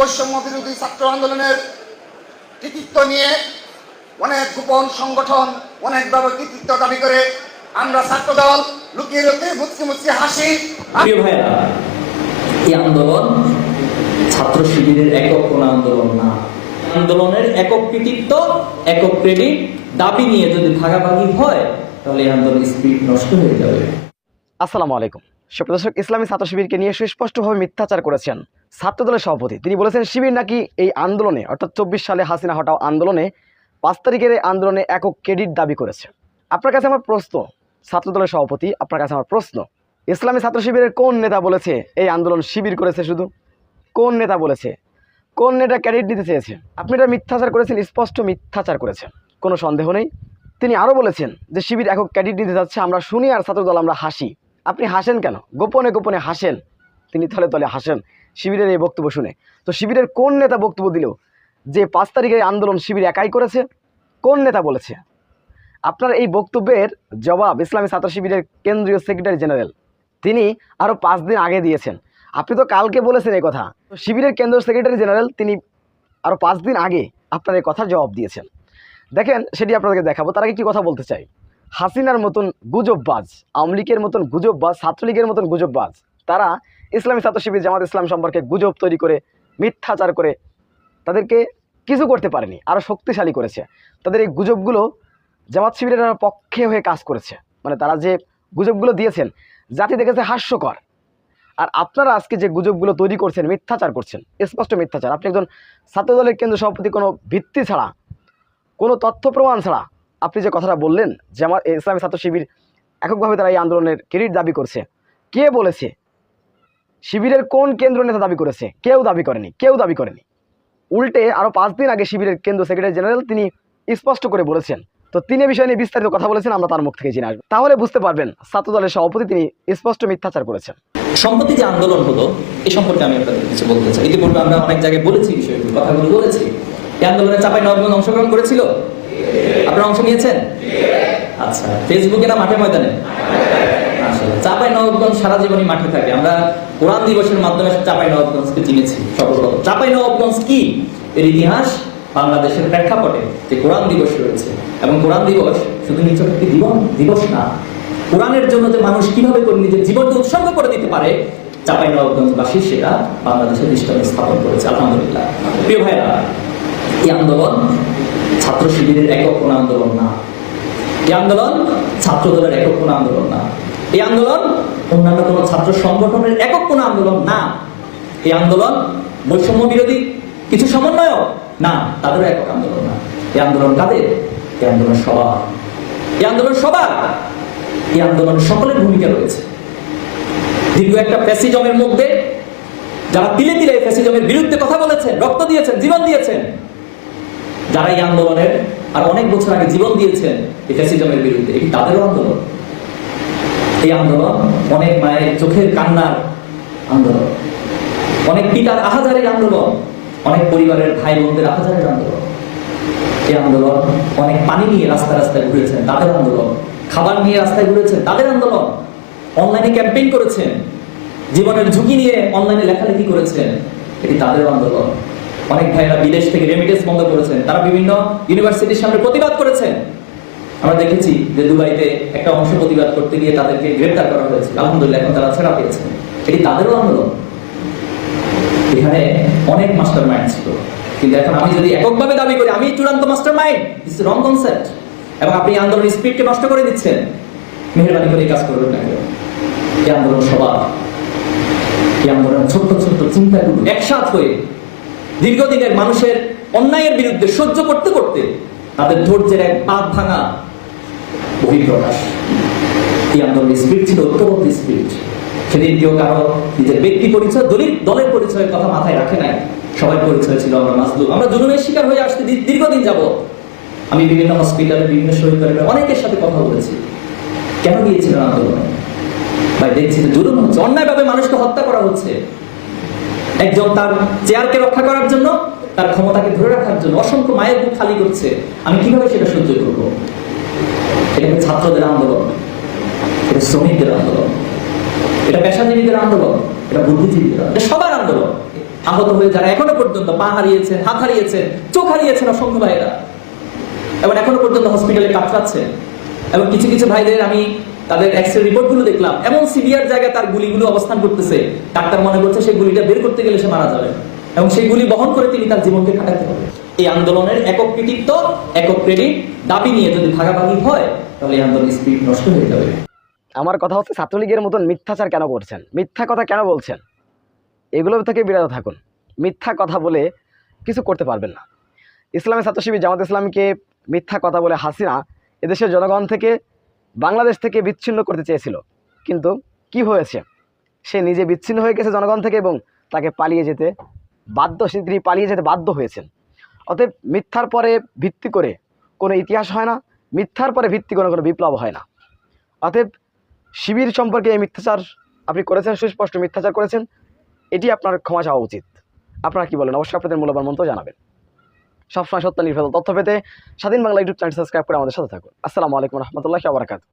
বৈষম্য বিরোধী ছাত্র আন্দোলনের কৃতিত্ব নিয়ে অনেক গোপন সংগঠন অনেকভাবে কৃতিত্ব দাবি করে আমরা ছাত্রদল লুকিয়ে লুকিয়ে মুচকি মুচকি হাসি। প্রিয় ভাইরা, এই আন্দোলন ছাত্র শিবিরের একক কোনো আন্দোলন না। আন্দোলনের একক কৃতিত্ব, একক ক্রেডিট দাবি নিয়ে যদি ভাগাভাগি হয় তাহলে এই আন্দোলনের স্পিরিট নষ্ট হয়ে যাবে। আসসালামু আলাইকুম। সুপ্রিয় দর্শক, ইসলামী ছাত্র শিবিরকে নিয়ে সুস্পষ্টভাবে মিথ্যাচার করেছেন ছাত্রদলের সভাপতি। তিনি বলেছেন শিবির নাকি এই আন্দোলনে অর্থাৎ 24 সালে হাসিনা হটাও আন্দোলনে 5 তারিখের এই আন্দোলনে একক ক্রেডিট দাবি করেছে। আপনার কাছে আমার প্রশ্ন, ছাত্রদলের সভাপতি, আপনার কাছে আমার প্রশ্ন, ইসলামী ছাত্র শিবিরের কোন নেতা বলেছে এই আন্দোলন শিবির করেছে? শুধু কোন নেতা বলেছে? কোন নেতা ক্রেডিট দিতে চেয়েছে? আপনি এটা মিথ্যাচার করেছেন, স্পষ্ট মিথ্যাচার করেছেন, কোনো সন্দেহ নেই। তিনি আরও বলেছেন যে শিবির একক ক্রেডিট দিতে যাচ্ছে, আমরা শুনি আর ছাত্রদল আমরা হাসি। আপনি হাসেন কেন? গোপনে গোপনে হাসেন, তিনি তলে তলে হাসেন শিবিরের এই বক্তব্য শুনে। তো শিবিরের কোন নেতা বক্তব্য দিল যে 5 তারিখের আন্দোলন শিবির একাই করেছে? কোন নেতা বলেছে? আপনার এই বক্তব্যের জবাব ইসলামী ছাত্র শিবিরের কেন্দ্রীয় সেক্রেটারি জেনারেল তিনি আরও 5 দিন আগে দিয়েছেন। আপনি তো কালকে বলেছেন এই কথা। তো শিবিরের কেন্দ্রীয় সেক্রেটারি জেনারেল তিনি আরও 5 দিন আগে আপনার এই কথার জবাব দিয়েছেন। দেখেন, সেটি আপনাদেরকে দেখাবো। তার আগে কি কথা বলতে চাই, হাসিনার মতন গুজববাজ, আওয়ামী লীগের মতন গুজববাজ, ছাত্রলীগের মতন গুজববাজ, তারা ইসলামী ছাত্র শিবির জামাত ইসলাম সম্পর্কে গুজব তৈরি করে মিথ্যাচার করে তাদেরকে কিছু করতে পারেনি, আরও শক্তিশালী করেছে। তাদের এই গুজবগুলো জামাত শিবিরের পক্ষে হয়ে কাজ করেছে। মানে তারা যে গুজবগুলো দিয়েছেন জাতি দেখেছে হাস্যকর। আর আপনারা আজকে যে গুজবগুলো তৈরি করছেন, মিথ্যাচার করছেন, স্পষ্ট মিথ্যাচার। আপনি একজন ছাত্রদলের কেন্দ্রীয় সভাপতি, কোনো ভিত্তি ছাড়া, কোনো তথ্য প্রমাণ ছাড়া আপনি যে কথাটা বললেন যে আমার ইসলামী ছাত্র শিবির এককভাবে তারা এই আন্দোলনের ক্রেডিট দাবি করছে, কে বলেছে? শিবিরের কোন কেন্দ্র নেতা দাবি করেছে? কেউ দাবি করেনি, কেউ দাবি করেনি। উল্টে আরও 5 দিন আগে শিবিরের কেন্দ্র সেক্রেটারি জেনারেল তিনি স্পষ্ট করে বলেছেন। তো তিনি বিষয় নিয়ে বিস্তারিত কথা বলেছেন, আমরা তার মুখ থেকে জেনে আসবো, তাহলে বুঝতে পারবেন ছাত্রদলের সভাপতি তিনি স্পষ্ট মিথ্যাচার করেছেন। সম্প্রতি যে আন্দোলন হলো এই সম্পর্কে আমি আপনাদের কিছু বলতে চাই। ইতিপূর্বে আমরা অনেক জায়গায় বলেছি, বিষয়গুলো কথাগুলো বলেছি। এই আন্দোলনে চাঁপাইনবাবগঞ্জ অংশগ্রহণ করেছিল? আপনারা অংশ নিয়েছেন? আচ্ছা, ফেসবুকে না মাঠে ময়দানে? আসলে চাঁপাইনবাবগঞ্জ সারা জীবনই মাঠে থাকে। আমরা কোরআন দিবসের মাধ্যমে চাঁপাইনবাবগঞ্জকে চিনেছি সর্বপ্রথম। চাঁপাইনবাবগঞ্জ কি এর ইতিহাস বাংলাদেশের প্রেক্ষাপটে যে কোরআন দিবস রয়েছে, এবং কোরআন দিবস শুধু নিছক একটি দিবস না, কোরআনের জন্য যে মানুষ কিভাবে করে নিজের জীবনকে উৎসর্গ করে দিতে পারে চাঁপাইনবাবগঞ্জবাসী সেটা বাংলাদেশের দৃষ্টান্ত স্থাপন করেছে, আলহামদুলিল্লাহ। প্রিয় ভাইরা, এই আন্দোলন ছাত্র শিবিরের একক কোনো আন্দোলন না। এই আন্দোলন ছাত্রদলের একক কোনো আন্দোলন না। এই আন্দোলন অন্যান্য কোনো ছাত্র সংগঠনের একক কোনো আন্দোলন না। এই আন্দোলন বৈষম্য বিরোধী কিছু সমন্বয় না, তাদের একক আন্দোলন না। এই আন্দোলন কাদের? এই আন্দোলন সবার। এই আন্দোলন সবার। এই আন্দোলন সকলের ভূমিকা রয়েছে। দীর্ঘ একটা ফ্যাসিজমের মধ্যে যারা তিলে তিলে ফ্যাসিজমের বিরুদ্ধে কথা বলেছেন, রক্ত দিয়েছেন, জীবন দিয়েছেন, যারা এই আন্দোলনের আর অনেক বছর আগে জীবন দিয়েছেন এই ফ্যাসিজমের বিরুদ্ধে, এটি তাদেরও আন্দোলন। এই আন্দোলন অনেক মায়ের চোখের কান্নার আন্দোলন, অনেক পিতার আহাজারের আন্দোলন, অনেক পরিবারের ভাই বোনদের আহাজারের আন্দোলন। এই আন্দোলন অনেক পানি নিয়ে রাস্তায় রাস্তায় ঘুরেছেন, তাদের আন্দোলন। খাবার নিয়ে রাস্তায় ঘুরেছেন, তাদের আন্দোলন। অনলাইনে ক্যাম্পেইন করেছেন, জীবনের ঝুঁকি নিয়ে অনলাইনে লেখালেখি করেছেন, এটি তাদের আন্দোলন। অনেক ভাইরা বিদেশ থেকে রেমিটেন্স বন্ধ করেছেন, তারা বিভিন্ন ইউনিভার্সিটির সামনে প্রতিবাদ করেছেন। আমরা দেখেছি যে দুবাইতে একটা অংশ প্রতিবাদ করতে গিয়ে তাদেরকে গ্রেফতার করা হয়েছে, আলহামদুলিল্লাহ এখন তারা ছেড়া পেয়েছেন, এটি তাদেরও আন্দোলন। এখানে অনেক মাস্টার মাইন্ড ছিল, কিন্তু এখন আমি যদি এককভাবে দাবি করি আমি চূড়ান্ত master mind, this is wrong concept, এবং আপনি আন্দোলনের স্পিরিটকে নষ্ট করে দিচ্ছেন, মেহেরবানি করে এই কাজ করবেন না কেউ। এই আন্দোলন সবার। এই আন্দোলন ছোট্ট ছোট্ট চিন্তাগুলো একসাথ হয়ে দীর্ঘদিনের মানুষের অন্যায়ের বিরুদ্ধে সহ্য করতে করতে তাদের ধৈর্যের এক বাঁধ ভাঙা বহিঃপ্রকাশ। এই আন্দোলনের স্পিরিট ছিল ঐক্যবদ্ধ স্পিরিট। সেদিন কেউ কারো নিজের ব্যক্তি পরিচয়, দলের পরিচয়ের কথা মাথায় রাখে নাই। সবার পরিচয় ছিল আমরা মাজলুম, আমরা জুলুমের শিকার হয়ে আসতে দীর্ঘদিন যাব। আমি বিভিন্ন হসপিটালে, বিভিন্ন শহীদ পরিবারে অনেকের সাথে কথা বলেছি। কেন গিয়েছিলেন আন্দোলনে? ভাই, দেখছি যে জুলুম হচ্ছে, অন্যায়ভাবে মানুষকে হত্যা করা হচ্ছে। একজন তার চেয়ারকে রক্ষা করার জন্য, তার ক্ষমতাকে ধরে রাখার জন্য অসংখ্য মায়ের বুক খালি করছে। আমি কিভাবে সেটা সহ্য করবো? এটা ছাত্রদের আন্দোলন, এটা শ্রমিকদের আন্দোলন, এটা পেশাজীবীদের আন্দোলন, এটা বুদ্ধিজীবীদের, এটা সবার আন্দোলন। আহত হয়ে যারা এখনো পর্যন্ত পা হারিয়েছেন, হাত হারিয়েছেন, চোখ হারিয়েছেন অসংখ্য ভাইরা, এবং এখনো পর্যন্ত হসপিটালে কাতরাচ্ছেন। এবং কিছু কিছু ভাইদের আমি তাদের এক্সরে রিপোর্টগুলো দেখলাম, এমন সিভিয়ার জায়গায় তার গুলিগুলো অবস্থান করতেছে, ডাক্তার মনে করছে সেই গুলিটা বের করতে গেলে সে মারা যাবে, এবং সেই গুলি বহন করে তিনি তার জীবনকে কাটাতে হবে। এই আন্দোলনের একক কৃতিত্ব, একক ক্রেডিট দাবি নিয়ে যদি ভাগাভাগি হয়, তাহলে এই আন্দোলনের স্পিরিট নষ্ট হয়ে যাবে। আমার কথা হচ্ছে, ছাত্রলীগের মতন মিথ্যাচার কেন করছেন, মিথ্যা কথা কেন বলছেন? এগুলো থেকে বিরত থাকুন। মিথ্যা কথা বলে কিছু করতে পারবেন না। ইসলামী ছাত্র শিবির জামাত ইসলামীকে মিথ্যা কথা বলে হাসিনা এদেশের জনগণ থেকে, বাংলাদেশ থেকে বিচ্ছিন্ন করতে চেয়েছিল, কিন্তু কি হয়েছে? সে নিজে বিচ্ছিন্ন হয়ে গেছে জনগণ থেকে, এবং তাকে পালিয়ে যেতে তিনি পালিয়ে যেতে বাধ্য হয়েছেন। অতএব মিথ্যার পরে ভিত্তি করে কোনো ইতিহাস হয় না, মিথ্যার পরে ভিত্তি করে কোনো বিপ্লব হয় না। অতএব শিবির সম্পর্কে এই মিথ্যাচার আপনি করেছেন, সুস্পষ্ট মিথ্যাচার করেছেন, এটি আপনার ক্ষমা চাওয়া উচিত। আপনারা কি বলেন? অবশ্যই আপনাদের মূল্যবান মন্তব্য জানাবেন। সবসময় সত্য নির্ভেজাল তথ্য পেতে স্বাধীন বাংলা ইউটিউব চ্যানেল সাবস্ক্রাইব করে আমাদের সাথে থাকুন। আসসালামু আলাইকুম রহমতুল্লাহি ওয়া বারাকাতুহু।